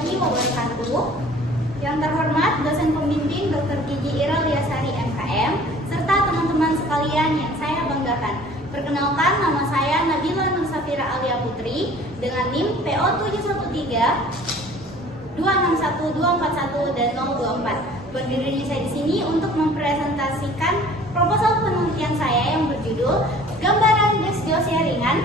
warahmatullahi wabarakatuh. Yang terhormat dosen pembimbing Dr. Gigi Ira Liasari MKM, serta teman-teman sekalian yang saya banggakan. Perkenalkan, nama saya Nabila Nur Safira Alia Putri dengan NIM PO 713 261 241 dan 024. Berdiri saya di sini untuk mempresentasikan proposal penelitian saya yang berjudul Gambaran Dysgeusia Ringan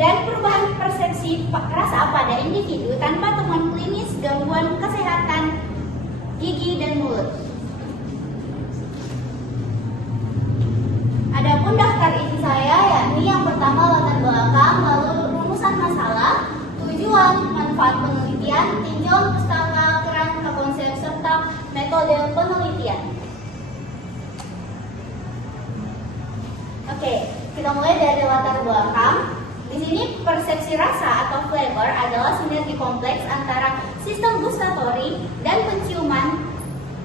dan Perubahan Persepsi Rasa pada Individu Tanpa Temuan Klinis Gangguan Kesehatan Gigi dan Mulut. Adapun daftar isi saya yakni yang pertama latar belakang, lalu rumusan masalah, tujuan, manfaat penelitian, tinjauan pustaka, kerangka konsep serta metode penelitian. Oke, kita mulai dari latar belakang. Di sini persepsi rasa atau flavor adalah sinergi kompleks antara sistem gustatori dan penciuman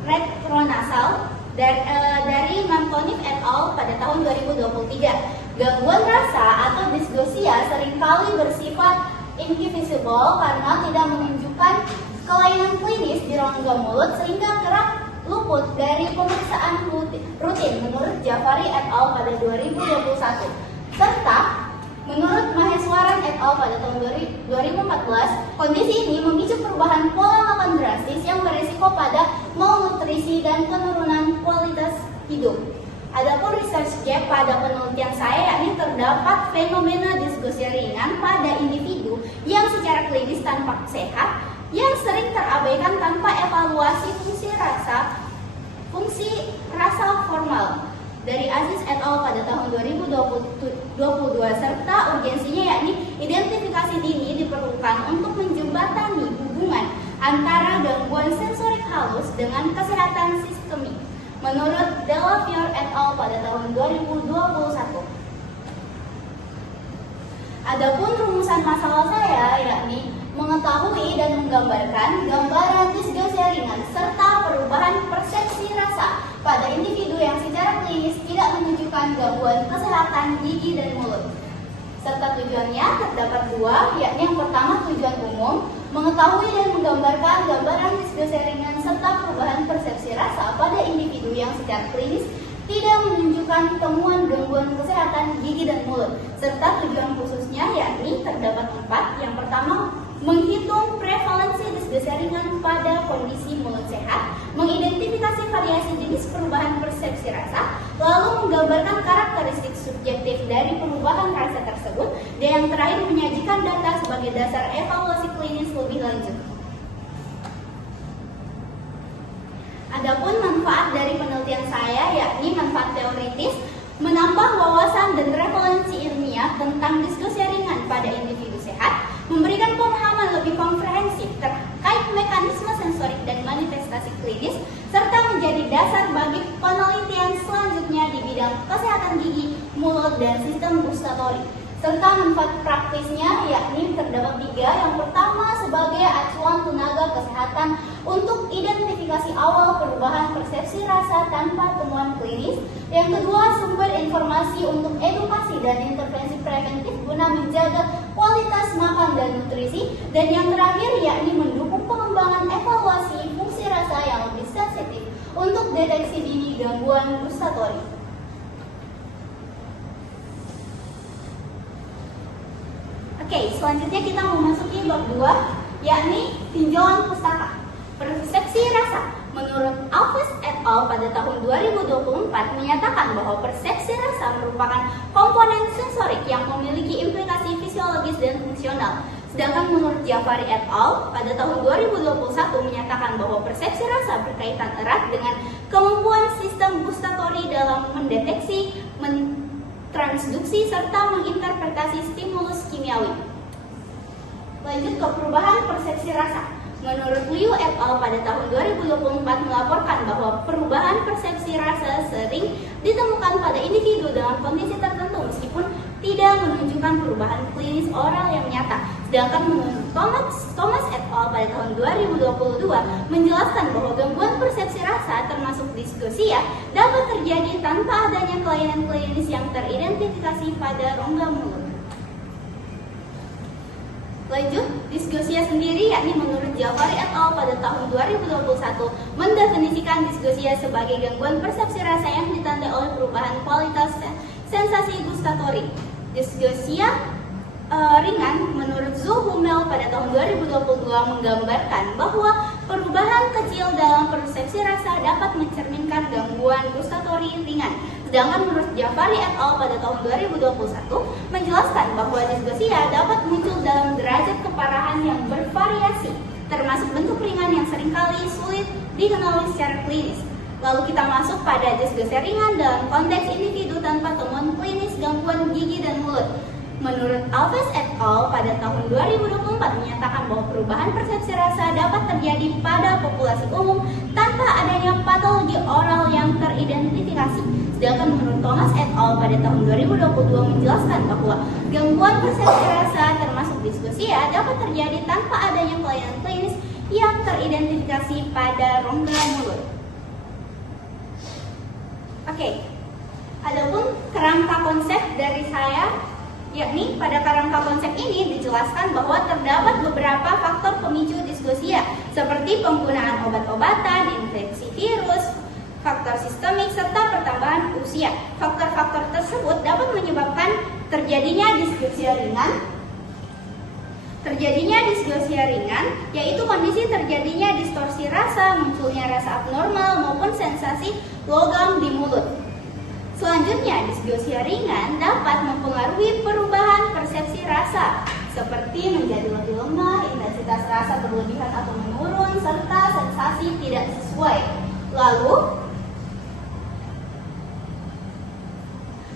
retronasal dari Mantonif et al. Pada tahun 2023. Gangguan rasa atau dysgeusia seringkali bersifat indivisible karena tidak menunjukkan kelainan klinis di rongga mulut sehingga kerap luput dari pemeriksaan rutin menurut Jafari et al. Pada 2021. Serta menurut Maheswaran et al. Pada tahun 2014, kondisi ini memicu perubahan pola makan drastis yang berisiko pada malnutrisi dan penurunan kualitas hidup. Adapun research gap pada penelitian saya yakni terdapat fenomena dysgeusia ringan pada individu yang secara klinis tampak sehat, yang sering terabaikan tanpa evaluasi fungsi rasa formal dari Aziz et al. Pada tahun 2022 serta urgensinya yakni identifikasi dini diperlukan untuk menjembatani hubungan antara gangguan sensorik halus dengan kesehatan sistemik menurut Delafiore et al. Pada tahun 2021. Adapun rumusan masalah saya yakni mengetahui dan menggambarkan gambaran dysgeusia ringan serta perubahan persepsi rasa pada individu yang secara klinis tidak menunjukkan gangguan kesehatan gigi dan mulut. Serta tujuannya terdapat dua, yakni yang pertama tujuan umum, mengetahui dan menggambarkan gambaran dysgeusia ringan serta perubahan persepsi rasa pada individu yang secara klinis tidak menunjukkan temuan gangguan kesehatan gigi dan mulut. Serta tujuan khususnya yakni terdapat empat. Yang pertama, menghitung prevalensi dysgeusia ringan pada kondisi mulut sehat, mengidentifikasi variasi jenis perubahan persepsi rasa, lalu menggambarkan karakteristik subjektif dari perubahan rasa tersebut, dan yang terakhir menyajikan data sebagai dasar evaluasi klinis lebih lanjut. Adapun manfaat dari penelitian saya yakni manfaat teoritis, menambah wawasan dan referensi ilmiah tentang dysgeusia ringan pada individu sehat, memberikan pemahaman lebih komprehensif terkait mekanisme sensorik dan manifestasi klinis, serta menjadi dasar bagi penelitian selanjutnya di bidang kesehatan gigi, mulut, dan sistem gustatori. Serta manfaat praktisnya yakni terdapat tiga. Yang pertama, sebagai acuan tenaga kesehatan untuk identifikasi awal perubahan persepsi rasa tanpa temuan klinis. Yang kedua, sumber informasi untuk edukasi dan intervensi preventif guna menjaga kualitas makan dan nutrisi. Dan yang terakhir yakni mendukung pengembangan evaluasi fungsi rasa yang lebih sensitif untuk deteksi dini gangguan gustatori. Oke, selanjutnya kita memasuki bab 2, yakni tinjauan pustaka. Persepsi rasa. Menurut Alves et al. Pada tahun 2024 menyatakan bahwa persepsi rasa merupakan komponen sensorik yang memiliki implikasi fisiologis dan fungsional. Sedangkan menurut Jafari et al. Pada tahun 2021 menyatakan bahwa persepsi rasa berkaitan erat dengan kemampuan sistem gustatori dalam mendeteksi, transduksi serta menginterpretasi stimulus kimiawi. Lanjut ke perubahan persepsi rasa. Menurut Liu et al. Pada tahun 2024 melaporkan bahwa perubahan persepsi rasa sering ditemukan pada individu dengan kondisi tertentu meskipun tidak menunjukkan perubahan klinis oral yang nyata. Sedangkan menurut Thomas et al. Pada tahun 2022 menjelaskan bahwa gangguan persepsi rasa termasuk dysgeusia dapat terjadi tanpa adanya kelainan klinis yang teridentifikasi pada rongga mulut. Lanjut, disgnosia sendiri yakni menurut Jafari et al. Pada tahun 2021 mendefinisikan disgnosia sebagai gangguan persepsi rasa yang ditandai oleh perubahan kualitas sensasi gustatorik. Disgnosia ringan menurut Zuhumel pada tahun 2022 menggambarkan bahwa perubahan kecil dalam persepsi rasa dapat mencerminkan gangguan gustatori ringan. Sedangkan menurut Jafari et al. Pada tahun 2021 menjelaskan bahwa disgnosia dapat muncul dalam derajat keparahan yang bervariasi, termasuk bentuk ringan yang seringkali sulit diketahui secara klinis. Lalu kita masuk pada disgnosia ringan dalam konteks individu tanpa temuan klinis gangguan gigi dan mulut. Menurut Alves et al. Pada tahun 2024 menyatakan bahwa perubahan persepsi rasa dapat terjadi pada populasi umum tanpa adanya patologi oral yang teridentifikasi. Sedangkan menurut Thomas et al. Pada tahun 2022 menjelaskan bahwa gangguan persepsi rasa termasuk disgnosia dapat terjadi tanpa adanya kelainan klinis yang teridentifikasi pada rongga mulut. Oke, adapun kerangka konsep dari saya, yakni pada kerangka konsep ini dijelaskan bahwa terdapat beberapa faktor pemicu disgnosia seperti penggunaan obat-obatan, infeksi virus, faktor sistemik, serta pertambahan usia. Faktor-faktor tersebut dapat menyebabkan terjadinya disgnosia ringan, yaitu kondisi terjadinya distorsi rasa, munculnya rasa abnormal maupun sensasi logam di mulut. Selanjutnya, disgnosia ringan dapat mempengaruhi perubahan persepsi rasa, seperti menjadi lebih lemah, intensitas rasa berlebihan atau menurun, serta sensasi tidak sesuai. Lalu,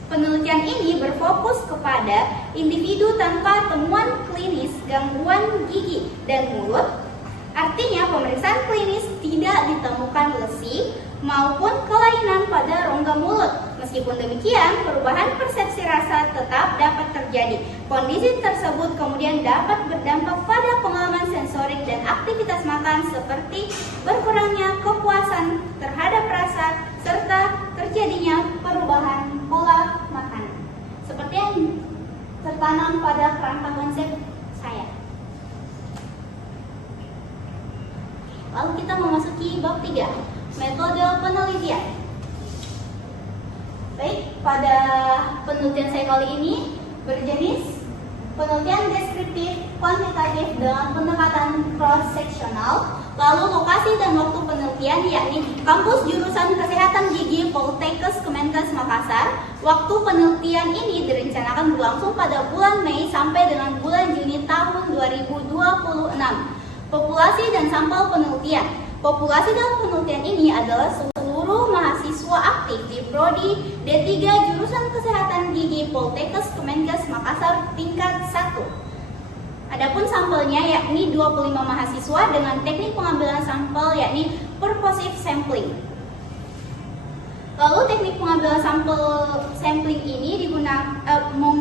penelitian ini berfokus kepada individu tanpa temuan klinis gangguan gigi dan mulut. Artinya, pemeriksaan klinis tidak ditemukan lesi maupun kelainan pada rongga mulut. Meskipun demikian, perubahan persepsi rasa tetap dapat terjadi. Kondisi tersebut kemudian dapat berdampak pada pengalaman sensorik dan aktivitas makan seperti berkurangnya kepuasan terhadap rasa serta terjadinya perubahan pola makan. Seperti yang tertanam pada kerangka konsep saya. Lalu kita memasuki bab 3, metode penelitian. Baik, pada penelitian saya kali ini berjenis penelitian deskriptif kuantitatif dengan pendekatan cross-sectional. Lalu lokasi dan waktu penelitian yakni kampus jurusan Kesehatan Gigi Poltekkes Kemenkes Makassar. Waktu penelitian ini direncanakan berlangsung pada bulan Mei sampai dengan bulan Juni tahun 2026. Populasi dan sampel penelitian. Populasi dalam penelitian ini adalah seluruh mahasiswa aktif di Prodi D3 Jurusan Kesehatan Gigi Poltekkes Kemenkes Makassar tingkat 1. Adapun sampelnya yakni 25 mahasiswa dengan teknik pengambilan sampel yakni purposive sampling. Lalu teknik pengambilan sampling ini digunakan,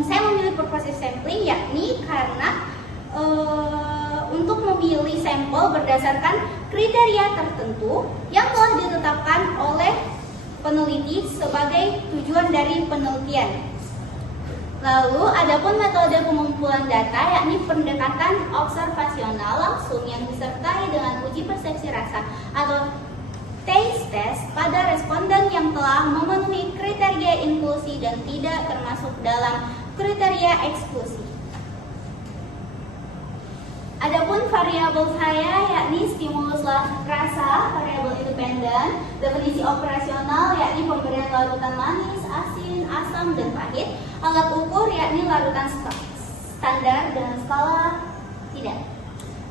saya memilih purposive sampling yakni karena untuk memilih sampel berdasarkan kriteria tertentu yang telah ditetapkan oleh peneliti sebagai tujuan dari penelitian. Lalu adapun metode pengumpulan data yakni pendekatan observasional langsung yang disertai dengan uji persepsi rasa atau taste test pada responden yang telah memenuhi kriteria inklusi dan tidak termasuk dalam kriteria eksklusi. Adapun variabel saya yakni stimulus rasa, variabel independen, definisi operasional yakni pemberian larutan manis, asin, asam, dan pahit, alat ukur yakni larutan standar dengan skala tidak.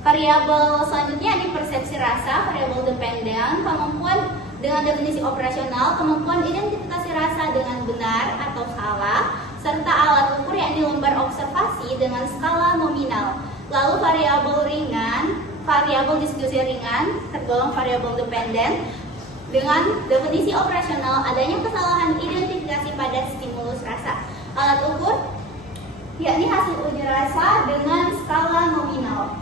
Variabel selanjutnya yakni persepsi rasa, variabel dependen, kemampuan dengan definisi operasional, kemampuan identifikasi rasa dengan benar atau salah, serta alat ukur yakni lembar observasi dengan skala nominal. Lalu variabel ringan, variabel disgnosia ringan tergolong variabel dependen dengan definisi operasional adanya kesalahan identifikasi pada stimulus rasa. Alat ukur yakni hasil uji rasa dengan skala nominal.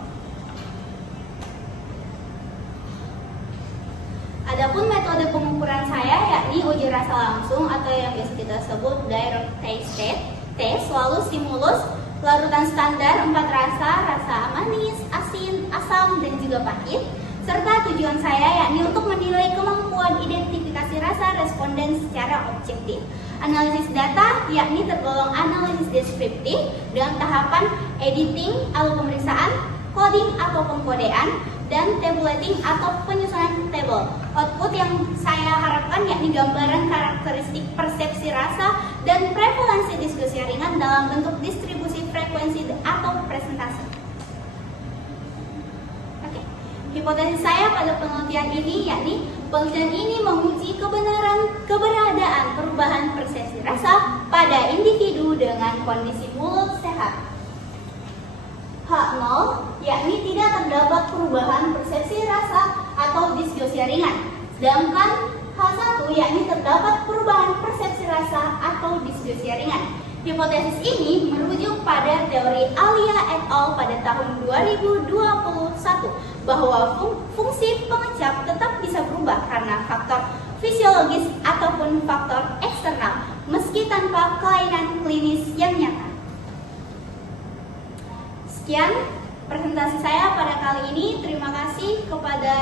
Adapun metode pengukuran saya yakni uji rasa langsung atau yang biasa kita sebut direct taste test, lalu stimulus, larutan standar 4 rasa, rasa manis, asin, asam, dan juga pahit, serta tujuan saya yakni untuk menilai kemampuan identifikasi rasa responden secara objektif. Analisis data yakni tergolong analisis deskriptif dengan tahapan editing atau pemeriksaan, coding atau pengkodean, dan tabulating atau penyusunan table. Output yang saya harapkan yakni gambaran karakteristik persepsi rasa dan prevalensi diskusi ringan dalam bentuk distribusi frekuensi atau presentasi. Hipotesis saya pada penelitian ini yakni penelitian ini menguji keberadaan perubahan persepsi rasa pada individu dengan kondisi mulut sehat. H0 yakni tidak terdapat perubahan persepsi rasa atau disgnosia ringan. Sedangkan H1 yakni terdapat perubahan persepsi rasa atau disgnosia ringan. Hipotesis ini merujuk pada teori Alia et al. Pada tahun 2021 bahwa fungsi pengecap tetap bisa berubah karena faktor fisiologis ataupun faktor eksternal meski tanpa kelainan klinis yang nyata. Sekian presentasi saya pada kali ini. Terima kasih kepada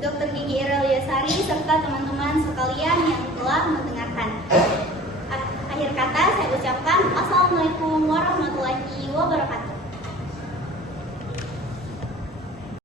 Dr. Gigi Iralyasari serta teman-teman sekalian yang telah mendengarkan. Akhir kata saya ucapkan Assalamualaikum warahmatullahi wabarakatuh.